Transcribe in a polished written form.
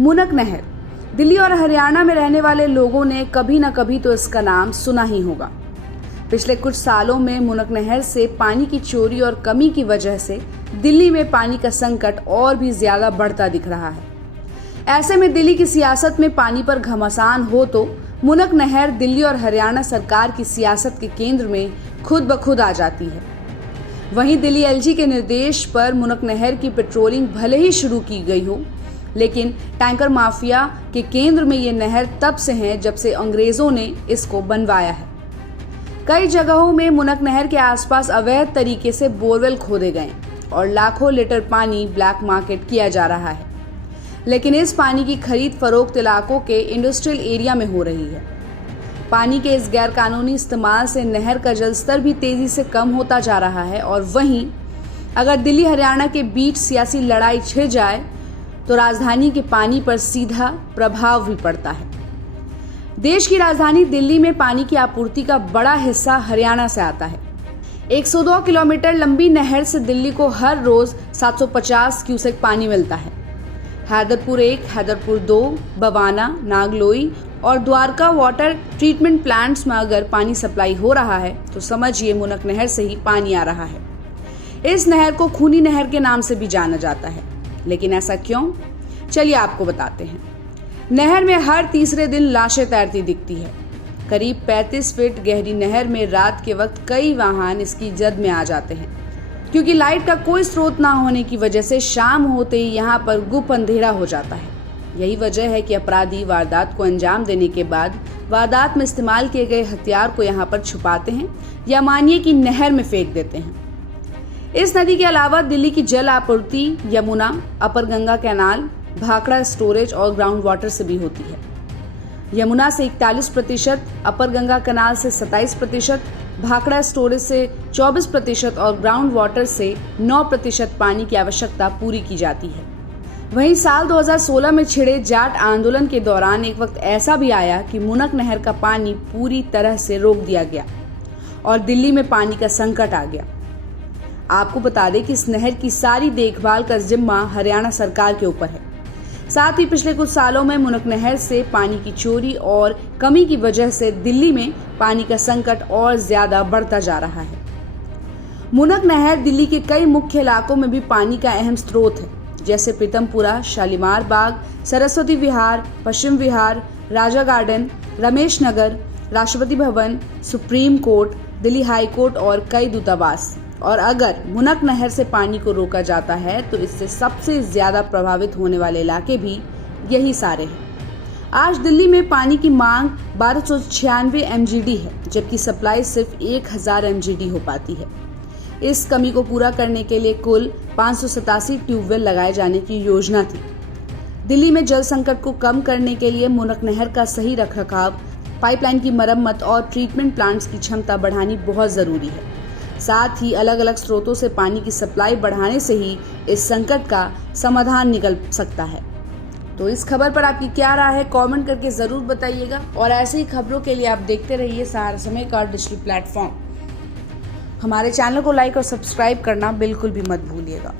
मुनक नहर। दिल्ली और हरियाणा में रहने वाले लोगों ने कभी न कभी तो इसका नाम सुना ही होगा। पिछले कुछ सालों में मुनक नहर से पानी की चोरी और कमी की वजह से दिल्ली में पानी का संकट और भी ज्यादा बढ़ता दिख रहा है। ऐसे में दिल्ली की सियासत में पानी पर घमासान हो तो मुनक नहर दिल्ली और हरियाणा सरकार की सियासत के केंद्र में खुद ब खुद आ जाती है। वहीं दिल्ली एलजी के निर्देश पर मुनक नहर की पेट्रोलिंग भले ही शुरू की गई हो, लेकिन टैंकर माफिया के केंद्र में ये नहर तब से है जब से अंग्रेजों ने इसको बनवाया है। कई जगहों में मुनक नहर के आसपास अवैध तरीके से बोरवेल खोदे गए और लाखों लीटर पानी ब्लैक मार्केट किया जा रहा है। लेकिन इस पानी की खरीद फरोख्त इलाकों के इंडस्ट्रियल एरिया में हो रही है। पानी के इस गैर कानूनी इस्तेमाल से नहर का जलस्तर भी तेजी से कम होता जा रहा है और वहीं अगर दिल्ली हरियाणा के बीच सियासी लड़ाई छिड़ जाए तो राजधानी के पानी पर सीधा प्रभाव भी पड़ता है। देश की राजधानी दिल्ली में पानी की आपूर्ति का बड़ा हिस्सा हरियाणा से आता है। 102 किलोमीटर लंबी नहर से दिल्ली को हर रोज 750 क्यूसेक पानी मिलता है। हैदरपुर 1, हैदरपुर 2, बवाना, नागलोई और द्वारका वाटर ट्रीटमेंट प्लांट्स में अगर पानी सप्लाई हो रहा है तो समझिए मुनक नहर से ही पानी आ रहा है। इस नहर को खूनी नहर के नाम से भी जाना जाता है। लेकिन ऐसा क्यों? चलिए आपको बताते हैं। नहर में हर तीसरे दिन लाशें तैरती दिखती है। करीब 35 फीट गहरी नहर में रात के वक्त कई वाहन इसकी जद में आ जाते हैं, क्योंकि लाइट का कोई स्रोत ना होने की वजह से शाम होते ही यहाँ पर गुप अंधेरा हो जाता है। यही वजह है कि अपराधी वारदात को अंजाम देने के बाद वारदात में इस्तेमाल किए गए हथियार को यहाँ पर छुपाते हैं या मानिए कि नहर में फेंक देते हैं। इस नदी के अलावा दिल्ली की जल आपूर्ति यमुना, अपर गंगा कैनाल, भाखड़ा स्टोरेज और ग्राउंड वाटर से भी होती है। यमुना से 41%, अपर गंगा कैनाल से 27%, भाखड़ा स्टोरेज से 24% और ग्राउंड वाटर से 9% पानी की आवश्यकता पूरी की जाती है। वहीं साल 2016 में छिड़े जाट आंदोलन के दौरान एक वक्त ऐसा भी आया कि मुनक नहर का पानी पूरी तरह से रोक दिया गया और दिल्ली में पानी का संकट आ गया। आपको बता दें कि इस नहर की सारी देखभाल का जिम्मा हरियाणा सरकार के ऊपर है। साथ ही पिछले कुछ सालों में मुनक नहर से पानी की चोरी और कमी की वजह से दिल्ली में पानी का संकट और ज्यादा बढ़ता जा रहा है। मुनक नहर दिल्ली के कई मुख्य इलाकों में भी पानी का अहम स्रोत है, जैसे पीतमपुरा, शालीमार बाग, सरस्वती विहार, पश्चिम विहार, राजा garden, Ramesh Nagar, Rashtrapati Bhavan, supreme court, Delhi high court और कई दूतावास। और अगर मुनक नहर से पानी को रोका जाता है तो इससे सबसे ज्यादा प्रभावित होने वाले इलाके भी यही सारे हैं। आज दिल्ली में पानी की मांग 1296 MGD है, जबकि सप्लाई सिर्फ 1000 MGD हो पाती है। इस कमी को पूरा करने के लिए कुल 587 ट्यूबवेल लगाए जाने की योजना थी। दिल्ली में जल संकट को कम करने के लिए मुनक नहर का सही रखरखाव, पाइपलाइन की मरम्मत और ट्रीटमेंट प्लांट्स की क्षमता बढ़ानी बहुत जरूरी है। साथ ही अलग अलग स्रोतों से पानी की सप्लाई बढ़ाने से ही इस संकट का समाधान निकल सकता है। तो इस खबर पर आपकी क्या राय है, कमेंट करके जरूर बताइएगा। और ऐसे ही खबरों के लिए आप देखते रहिए सहारा समय का डिजिटल प्लेटफॉर्म। हमारे चैनल को लाइक और सब्सक्राइब करना बिल्कुल भी मत भूलिएगा।